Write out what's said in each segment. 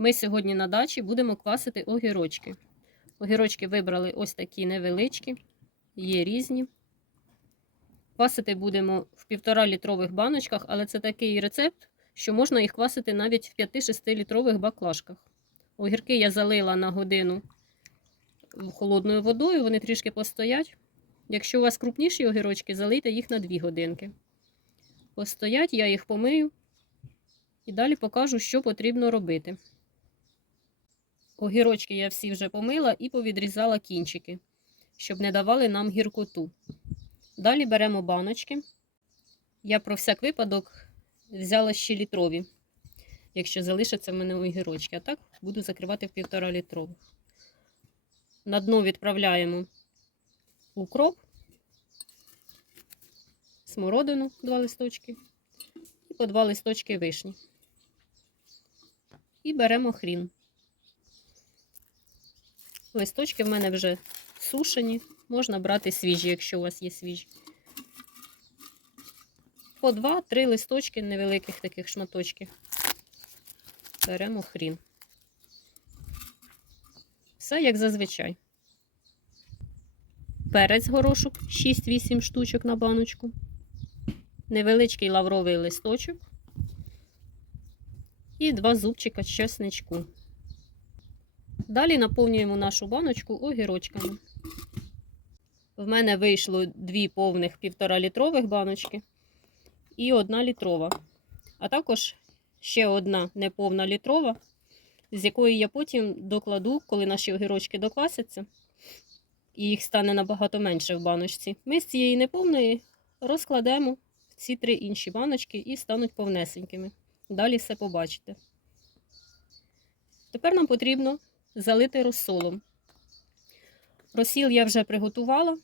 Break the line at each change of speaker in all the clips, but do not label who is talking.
Ми сьогодні на дачі будемо квасити огірочки. Огірочки вибрали ось такі невеличкі, є різні. Квасити будемо в 1,5 літрових баночках, але це такий рецепт, що можна їх квасити навіть в 5-6 літрових баклажках. Огірки я залила на годину холодною водою, вони трішки постоять. Якщо у вас крупніші огірочки, залийте їх на 2 годинки. Постоять, я їх помию і далі покажу, що потрібно робити. Огірочки я всі вже помила і повідрізала кінчики, щоб не давали нам гіркоту. Далі беремо баночки. Я про всяк випадок взяла ще літрові, якщо залишаться в мене огірочки. А так буду закривати в 1,5 літрових. На дно відправляємо укроп, смородину, два листочки і по два листочки вишні. І беремо хрін. Листочки в мене вже сушені, можна брати свіжі, якщо у вас є свіжі. По два-три листочки невеликих таких шматочків. Беремо хрін. Все як зазвичай. Перець горошок 6-8 штучок на баночку. Невеличкий лавровий листочок. І два зубчика чесничку. Далі наповнюємо нашу баночку огірочками. В мене вийшло дві повних 1,5 літрових баночки і одна літрова. А також ще одна неповна літрова, з якої я потім докладу, коли наші огірочки доквасяться, і їх стане набагато менше в баночці. Ми з цієї неповної розкладемо ці три інші баночки і стануть повнесенькими. Далі все побачите. Тепер нам потрібно залити розсолом. Розсіл я вже приготувала.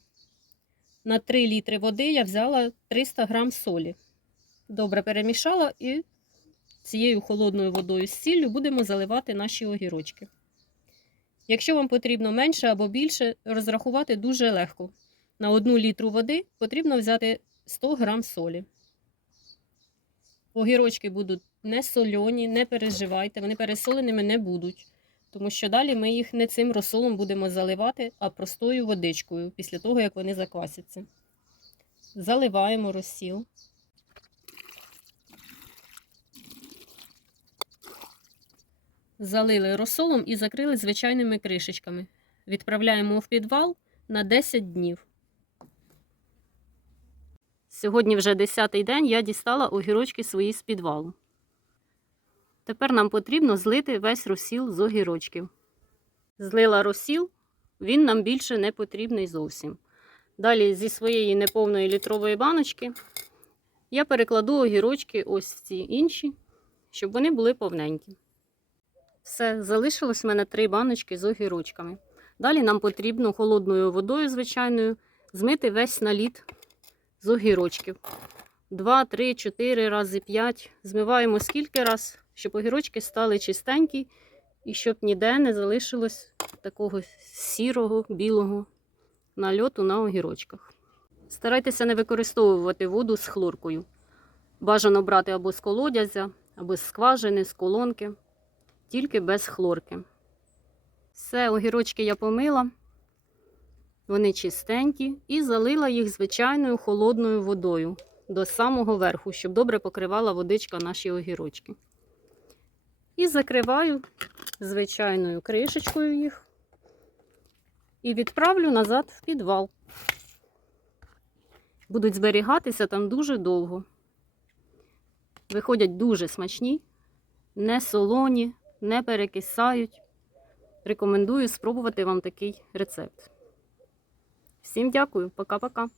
На 3 літри води я взяла 300 грам солі. Добре перемішала і цією холодною водою з сіллю будемо заливати наші огірочки. Якщо вам потрібно менше або більше, розрахувати дуже легко. На 1 літру води потрібно взяти 100 грам солі. Огірочки будуть не сольоні, не переживайте, вони пересоленими не будуть. Тому що далі ми їх не цим розсолом будемо заливати, а простою водичкою після того, як вони заквасяться. Заливаємо розсіл. Залили розсолом і закрили звичайними кришечками. Відправляємо в підвал на 10 днів. Сьогодні вже 10-й день я дістала огірочки свої з підвалу. Тепер нам потрібно злити весь розсіл з огірочків. Злила розсіл, він нам більше не потрібний зовсім. Далі зі своєї неповної літрової баночки я перекладу огірочки ось в ці інші, щоб вони були повненькі. Все, залишилось в мене три баночки з огірочками. Далі нам потрібно холодною водою, звичайною, змити весь наліт з огірочків. Два, три, чотири рази п'ять. Змиваємо скільки раз, щоб огірочки стали чистенькі і щоб ніде не залишилось такого сірого, білого нальоту на огірочках. Старайтеся не використовувати воду з хлоркою. Бажано брати або з колодязя, або з скважини, з колонки, тільки без хлорки. Все, огірочки я помила. Вони чистенькі і залила їх звичайною холодною водою до самого верху, щоб добре покривала водичка наші огірочки. І закриваю звичайною кришечкою їх і відправлю назад в підвал. Будуть зберігатися там дуже довго. Виходять дуже смачні, не солоні, не перекисають. Рекомендую спробувати вам такий рецепт. Всім дякую, пока-пока.